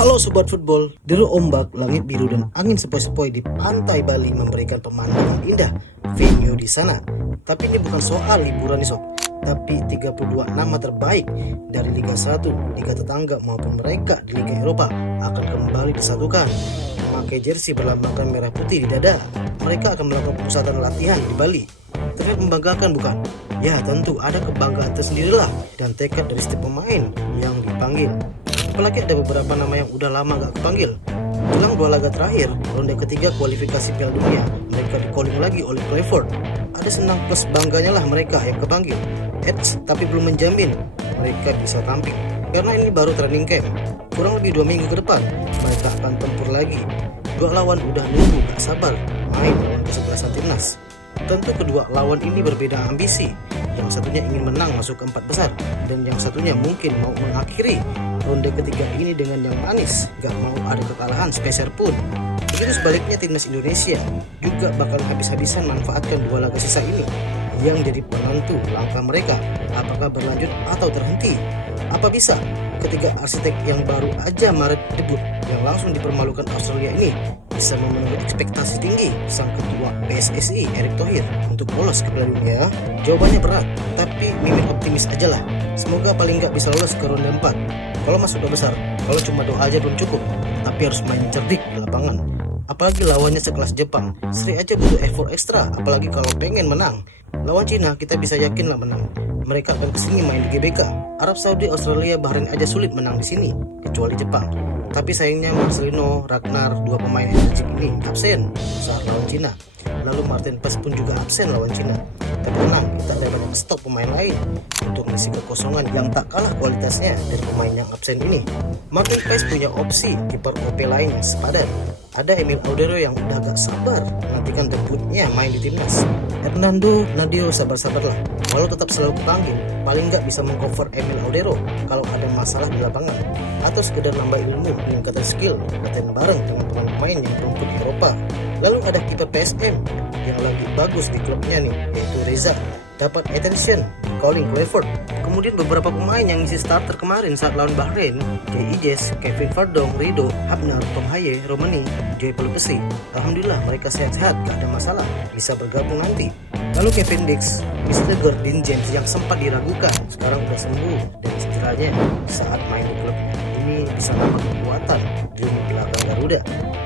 Halo Sobat Football, deru ombak, langit biru dan angin sepoi-sepoi di pantai Bali memberikan pemandangan indah venue di sana. Tapi ini bukan soal liburan nih sob, tapi 32 nama terbaik dari Liga 1, Liga tetangga maupun mereka di Liga Eropa akan kembali disatukan. Memakai jersey berlambangkan merah putih di dada, mereka akan melakukan pemusatan latihan di Bali. Terlihat membanggakan bukan? Ya tentu ada kebanggaan tersendirilah dan tekad dari setiap pemain yang dipanggil. Apalagi ada beberapa nama yang udah lama gak kepanggil. Jelang 2 laga terakhir, ronde ketiga kualifikasi Piala Dunia, mereka di-calling lagi oleh Clifford. Ada senang plus bangganya lah mereka yang kepanggil. Tapi belum menjamin mereka bisa tampil. Karena ini baru training camp. Kurang lebih 2 minggu ke depan, mereka akan tempur lagi. Dua lawan udah nunggu gak sabar main lawan kesebelasan timnas. Tentu kedua lawan ini berbeda ambisi. Yang satunya ingin menang masuk ke 4 besar, dan yang satunya mungkin mau mengakhiri ronde ketiga ini dengan yang manis, gak mau ada kekalahan spesial pun. Begitu sebaliknya timnas Indonesia juga bakal habis-habisan manfaatkan 2 laga sisa ini yang jadi penentu langkah mereka, apakah berlanjut atau terhenti. Apa bisa ketiga arsitek yang baru aja Maret debut yang langsung dipermalukan Australia ini bisa memenuhi ekspektasi tinggi sang ketua PSSI Erick Thohir untuk lolos ke Piala Dunia? Jawabannya berat, tapi mimin optimis aja lah. Semoga paling nggak bisa lolos ke ronde 4. Kalau masuk 2 besar, kalau cuma doa aja belum cukup, tapi harus main cerdik di lapangan. Apalagi lawannya sekelas Jepang, Sri aja butuh effort ekstra, apalagi kalau pengen menang. Lawan Cina kita bisa yakin lah menang. Mereka akan kesini main di GBK. Arab Saudi, Australia, Bahrain aja sulit menang di sini, kecuali Jepang. Tapi sayangnya Marcelino, Ragnar, 2 pemain energik ini absen saat lawan Cina. Lalu Martin Paes pun juga absen lawan Cina. Tapi tenang, kita ada banyak stok pemain lain untuk mengisi kekosongan yang tak kalah kualitasnya dari pemain yang absen ini. Martin Paes punya opsi kiper OP lain yang sepadan. Ada Emil Audero yang udah gak sabar menantikan debutnya main di timnas. Hernando Nadio sabar-sabarlah, walau tetap selalu kepanggil, paling gak bisa mengcover Emil Audero kalau ada masalah di lapangan, atau sekedar nambah ilmu, meningkatkan skill, latihan bareng dengan pemain-pemain yang berumput di Eropa. Lalu ada kiper PSM yang lagi bagus di klubnya nih, yaitu Reza, dapat attention calling Clifford. Kemudian beberapa pemain yang ngisi starter kemarin saat lawan Bahrain, Jay Ijes, Kevin Verdong, Rido, Abner, Tom Haye, Romani, Joy Pelupesi. Alhamdulillah mereka sehat-sehat, gak ada masalah, bisa bergabung nanti. Lalu Kevin Dix, Mr. Gordon James yang sempat diragukan, sekarang udah sembuh dan istilahnya saat main di klubnya ini bisa nambah kekuatan di lini belakang Garuda.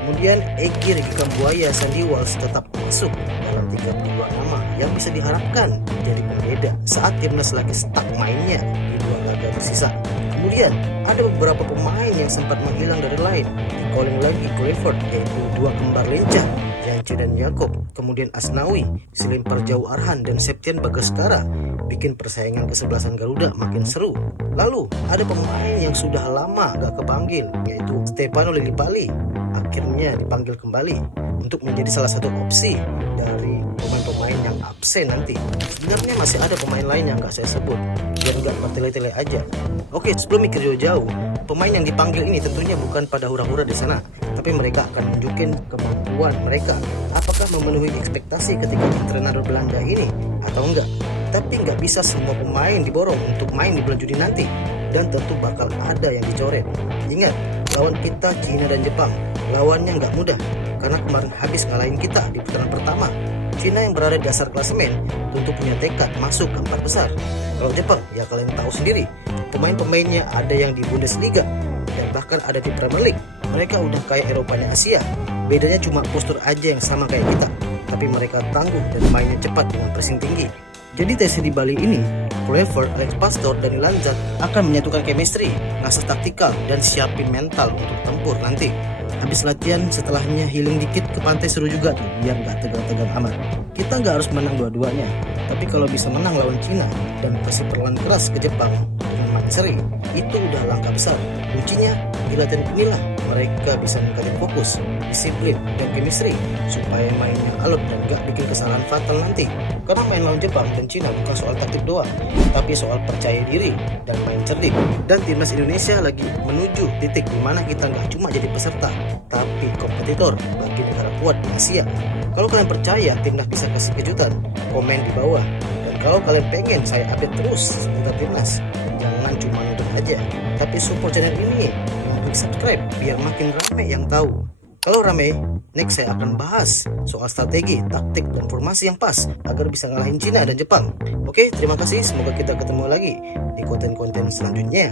Kemudian Egi Riki Kambuaya, Sandy Walsh tetap masuk dalam 32 nama yang bisa diharapkan jadi pembeda saat timnas lagi stuck mainnya di 2 laga tersisa. Kemudian ada beberapa pemain yang sempat menghilang dari line, di-calling lagi Clifford, yaitu 2 kembar lincah, Yance dan Yakob, kemudian Asnawi, Silempar Jauh Arhan dan Septian Bagaskara, bikin persaingan kesebelasan Garuda makin seru. Lalu ada pemain yang sudah lama gak kepanggil, yaitu Stefano Lillipali, akhirnya dipanggil kembali untuk menjadi salah satu opsi dari pemain-pemain yang absen nanti. Sebenarnya masih ada pemain lain yang gak saya sebut, biar gak bertele-tele aja. Oke, sebelum mikir jauh-jauh, pemain yang dipanggil ini tentunya bukan pada hura-hura di sana, tapi mereka akan menunjukkan kemampuan mereka, apakah memenuhi ekspektasi ketika trainer Belanda ini atau enggak. Tapi nggak bisa semua pemain diborong untuk main di bulan Juni nanti, dan tentu bakal ada yang dicoret. Ingat, lawan kita Cina dan Jepang, lawannya nggak mudah, karena kemarin habis ngalahin kita di putaran pertama. Cina yang berada di dasar klasemen tentu punya tekad masuk ke 4 besar. Kalau Jepang, ya kalian tahu sendiri, pemain-pemainnya ada yang di Bundesliga, dan bahkan ada di Premier League. Mereka udah kayak Eropanya Asia, bedanya cuma postur aja yang sama kayak kita, tapi mereka tangguh dan mainnya cepat dengan pressing tinggi. Jadi tes di Bali ini, Clifford, Alex Pastor, dan Lanzat akan menyatukan chemistry, ngasah taktikal, dan siapin mental untuk tempur nanti. Habis latihan, setelahnya healing dikit ke pantai seru juga tuh, biar gak tegang-tegang amat. Kita gak harus menang dua-duanya, tapi kalau bisa menang lawan Cina dan kasih perlawan keras ke Jepang dengan main seri, itu udah langkah besar. Kuncinya di latihan inilah mereka bisa meningkatkan fokus, disiplin, dan chemistry supaya mainnya alot dan gak bikin kesalahan fatal nanti. Karena main lawan Jepang dan Cina bukan soal taktik doang, tapi soal percaya diri dan main cerdik. Dan timnas Indonesia lagi menuju titik dimana kita gak cuma jadi peserta, tapi kompetitor bagi negara kuat di Asia. Kalau kalian percaya timnas bisa kasih kejutan, komen di bawah. Dan kalau kalian pengen saya update terus seputar timnas, jangan cuma nonton aja, tapi support channel ini klik subscribe biar makin rame yang tahu. Kalau rame, next saya akan bahas soal strategi, taktik, dan formasi yang pas agar bisa ngalahin Cina dan Jepang. Oke, terima kasih. Semoga kita ketemu lagi di konten-konten selanjutnya.